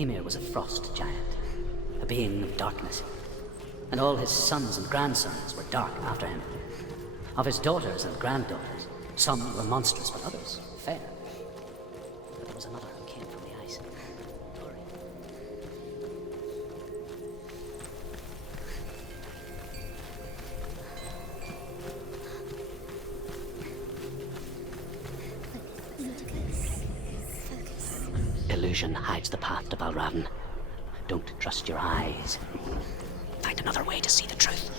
Ymir was a frost giant, a being of darkness, and all his sons and grandsons were dark after him. Of his daughters and granddaughters, some were monstrous, but others fair. But there was another who came from the ice. Illusion hides the path to Valravn. Don't trust your eyes. Find another way to see the truth.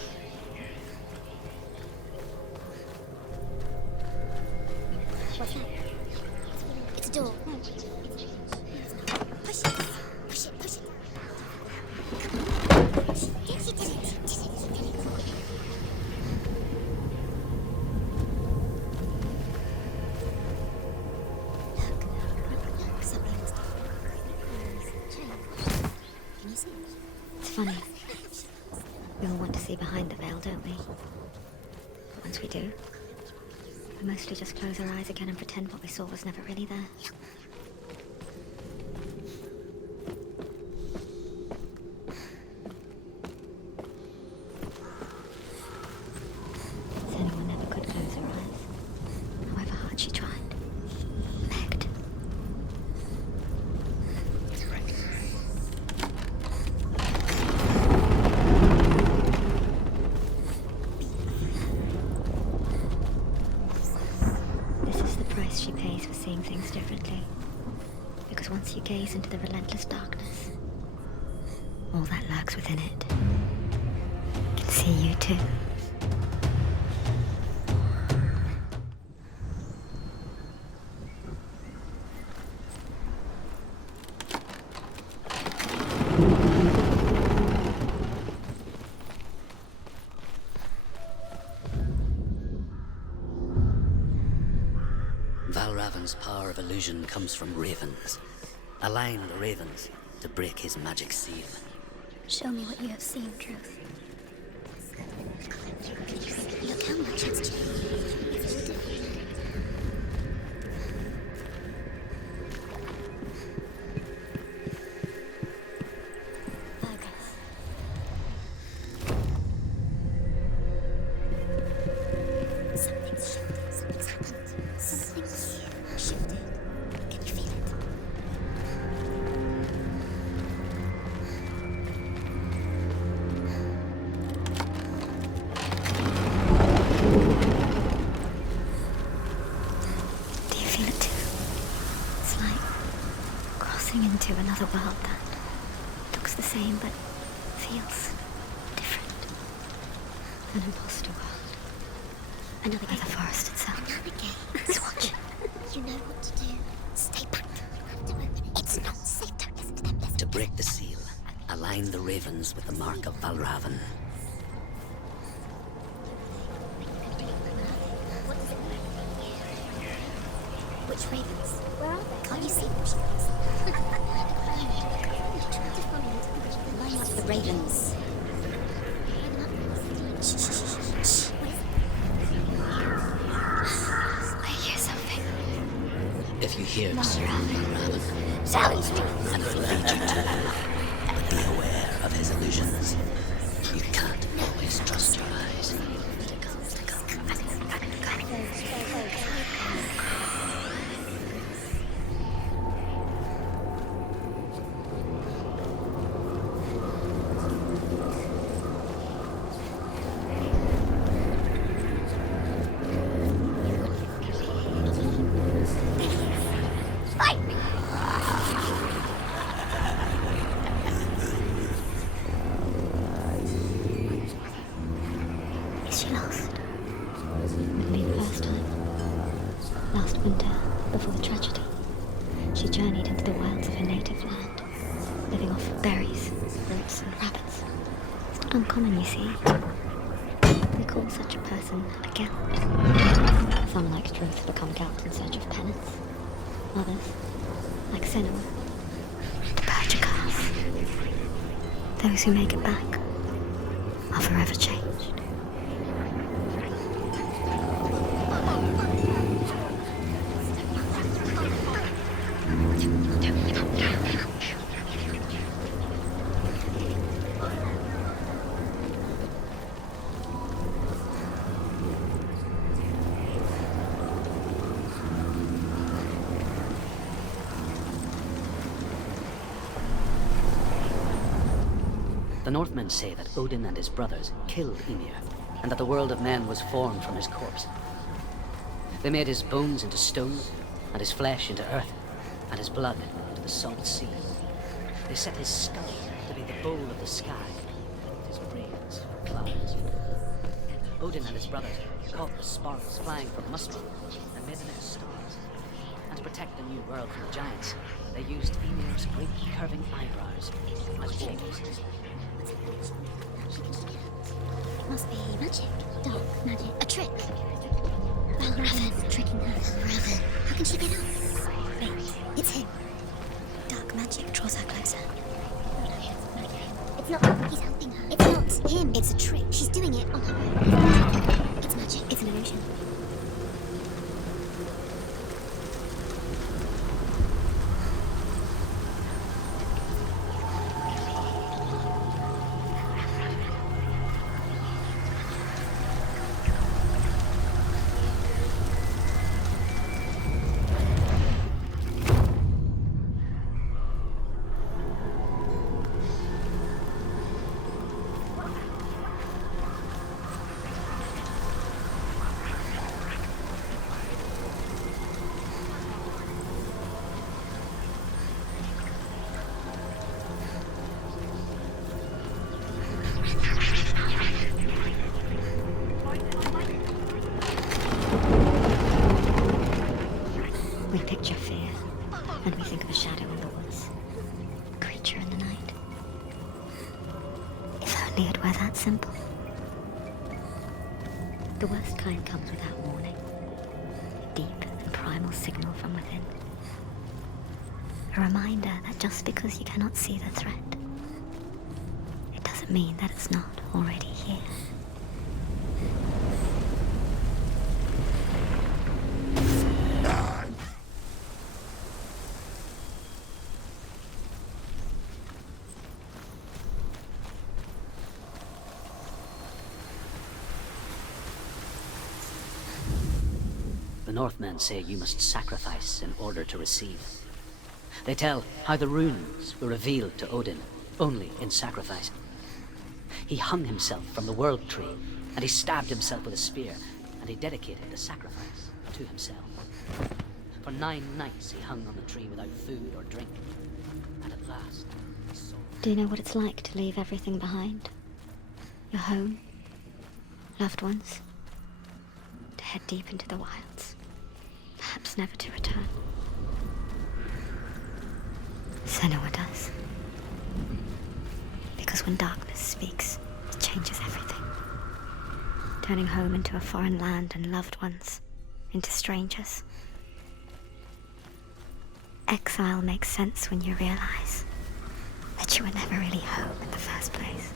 What's that? It's a door. Push it. Push it. Push it. Yes, you did it. It's funny. We all want to see behind the veil, don't we? But once we do, we mostly just close our eyes again and pretend what we saw was never really there. Senua never could close her eyes, however hard she tried. Begged. She pays for seeing things differently. Because once you gaze into the relentless darkness, all that lurks within it can see you too. Valravn's power of illusion comes from ravens. Align the ravens to break his magic seal. Show me what you have seen, Truth. Look how much it's changed. Something's shifted. Something's happened. Something's shifted. Can you feel it? Do you feel it too? It's like crossing into another world that looks the same but feels different. An imposter world. Another gate. The forest itself. Another gate. It's watching. You know what to do. Stay back. It's not safe. Don't listen to them. Listen. To break the seal, align the ravens with the mark of Valravn. What does it mean? Which ravens? Where are they? Can't you see them? Line up the ravens. Shh, shh, shh, shh. What is it? I hear something. If you hear the sound of Valravn, Sally's and it will lead you to him. But be aware of his illusions. You can't always trust your eyes. Is she lost? Maybe the first time. Last winter, before the tragedy, she journeyed into the wilds of her native land, living off berries, roots, and rabbits. It's not uncommon, you see. We call such a person a Gelt. Some, like Truth, become Gelt in search of penance. Others, like Senua, Purchacars. Those who make it back are forever changed. The Northmen say that Odin and his brothers killed Ymir, and that the world of men was formed from his corpse. They made his bones into stone, and his flesh into earth, and his blood into the salt sea. They set his skull to be the bowl of the sky, and his brains for clouds. Odin and his brothers caught the sparks flying from Muspel and made them into stars. And to protect the new world from the giants, they used Ymir's great curving eyebrows as walls. It must be magic. Dark magic. A trick. Valravn tricking her. Valravn. How can she get out? Wait, it's him. Dark magic draws her closer. It's not. He's helping her. It's not him. It's a trick. She's doing it on her own. It's magic. It's an illusion. We picture fear, and we think of a shadow in the woods. A creature in the night. If only it were that simple. The worst kind comes without warning. A deep and primal signal from within. A reminder that just because you cannot see the threat, it doesn't mean that it's not already here. The Northmen say you must sacrifice in order to receive. They tell how the runes were revealed to Odin only in sacrifice. He hung himself from the world tree, and he stabbed himself with a spear, and he dedicated the sacrifice to himself. For 9 nights he hung on the tree without food or drink, and at last his soul... Do you know what it's like to leave everything behind? Your home, loved ones, to head deep into the wilds, perhaps never to return. Senua does. Because when darkness speaks, it changes everything. Turning home into a foreign land and loved ones into strangers. Exile makes sense when you realize that you were never really home in the first place.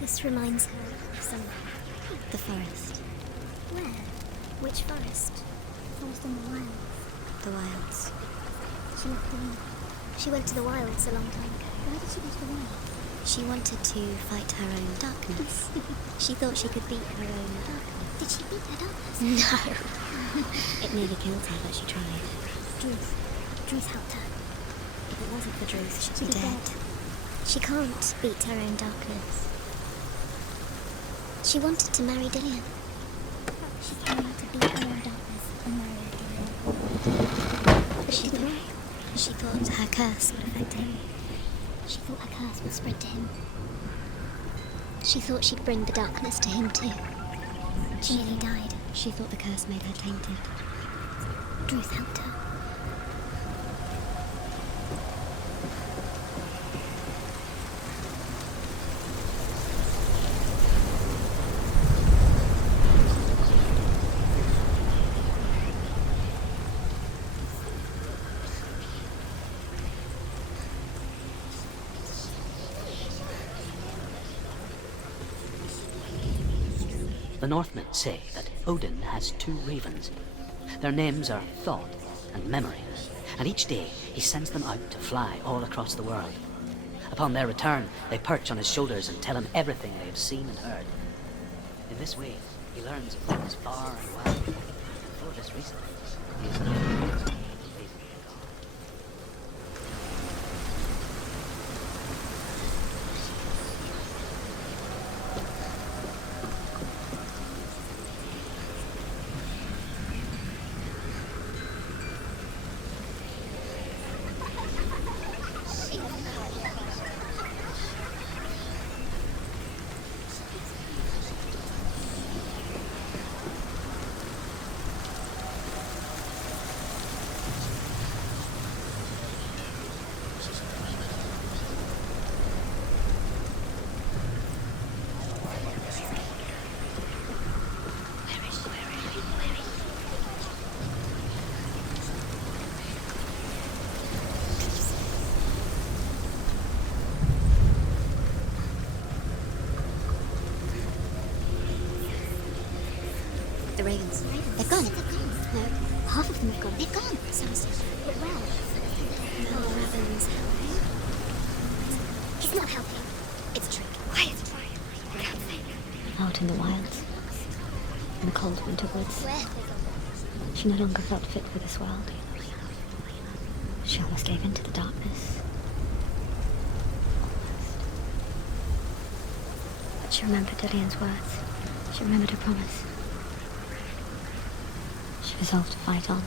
This reminds her of somewhere. The forest. Where? Which forest? Forest in the wilds. The wilds. She left the wild. She went to the wilds a long time ago. Why did she go to the wilds? She wanted to fight her own darkness. She thought she could beat her own darkness. Did she beat her darkness? No. It nearly killed her, but she tried. Druth helped her. If it wasn't for Druth, she'd be dead. She can't beat her own darkness. She wanted to marry Dillion. She came to beat her own darkness and marry Dillion. But she didn't. She thought her curse would affect him. She thought her curse would spread to him. She thought she'd bring the darkness to him too. She nearly died. She thought the curse made her tainted. Druth helped her. The Northmen say that Odin has two ravens. Their names are Thought and Memory, and each day he sends them out to fly all across the world. Upon their return, they perch on his shoulders and tell him everything they have seen and heard. In this way, he learns of things far and wide. For this reason, he is known as the Raven God. The ravens. They've gone. No, half of them have gone. They've gone. Some still. But where? Valravn's helping. He's not helping. It's a trick. Quiet. For God's sake. Out in the wilds, in the cold winter woods, Where have they gone? she no longer felt fit for this world. She almost gave in to the darkness. Almost. But she remembered Dillian's words. She remembered her promise. She resolved to fight on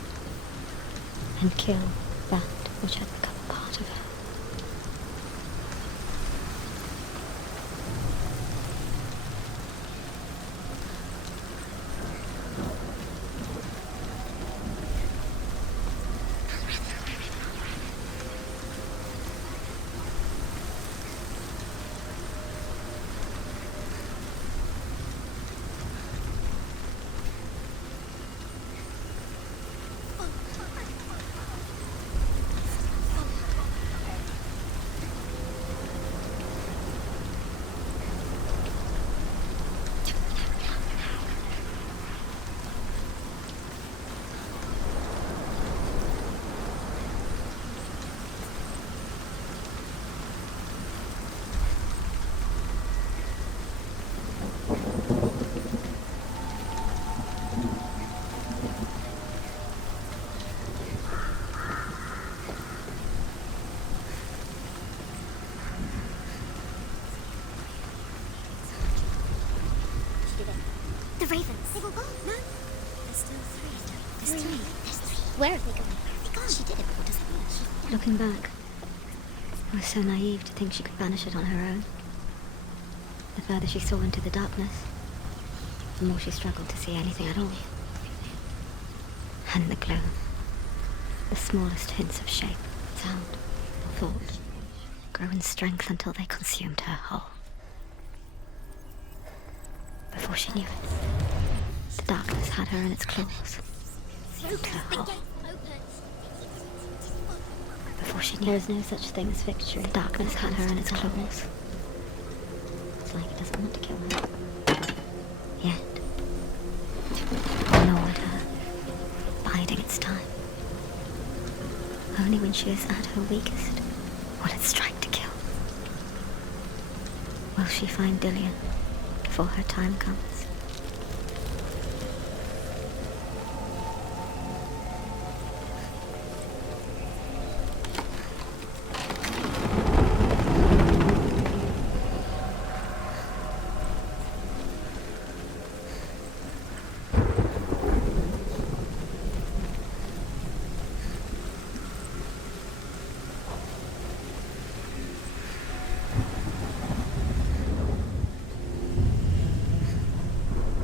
and kill that which had become a part of her. The ravens. They've all gone. No. There's still three. There's three. There's three. Where have they gone? They've gone. She did it before, doesn't she? Looking back, I was so naive to think she could banish it on her own. The further she saw into the darkness, the more she struggled to see anything at all. And the gloom, the smallest hints of shape, sound, or thought, grew in strength until they consumed her whole. Before she knew it, the darkness had her in its claws, ripped her whole. Before she knew there is no such thing as victory, the darkness had her in its claws. It's like it doesn't want to kill her. Yet, gnawed her, biding its time. Only when she is at her weakest will it strike to kill. Will she find Dillian before her time comes?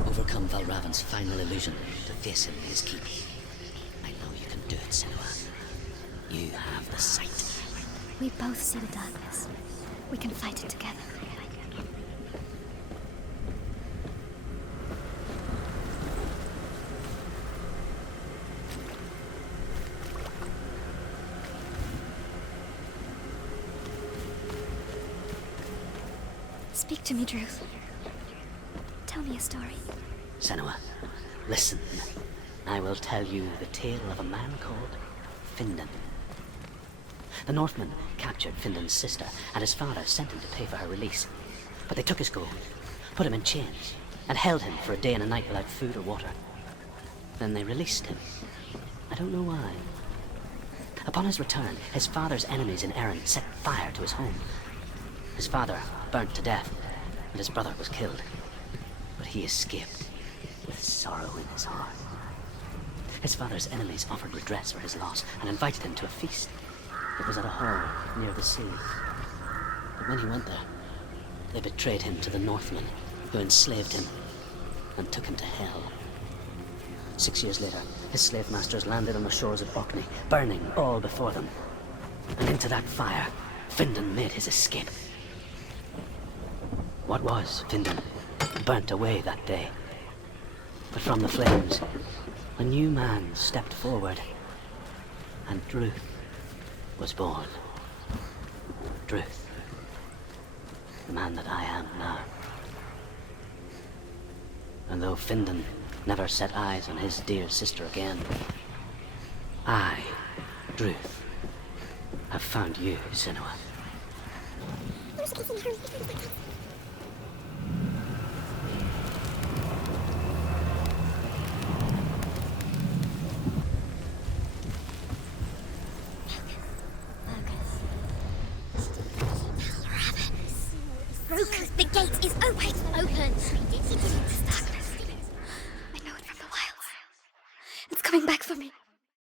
Overcome Valravn's final illusion to face him in his keep. I know you can do it, Senua. You have the sight. We both see the darkness. We can fight it together. Speak to me, Druth. Tell me a story. Senua, listen. I will tell you the tale of a man called Findan. The Northmen captured Findan's sister, and his father sent him to pay for her release. But they took his gold, put him in chains, and held him for a day and a night without food or water. Then they released him. I don't know why. Upon his return, his father's enemies in Erin set fire to his home. His father burnt to death, and his brother was killed. But he escaped with sorrow in his heart. His father's enemies offered redress for his loss and invited him to a feast. It was at a hall near the sea. But when he went there, they betrayed him to the Northmen, who enslaved him and took him to hell. 6 years later, his slave masters landed on the shores of Orkney, burning all before them. And into that fire, Findan made his escape. What was Findan burnt away that day. But from the flames, a new man stepped forward, and Druth was born. Druth, the man that I am now. And though Findan never set eyes on his dear sister again, I, Druth, have found you, Senua. The gate is open! Open! It's darkness. I know it from the wilds. It's coming back for me.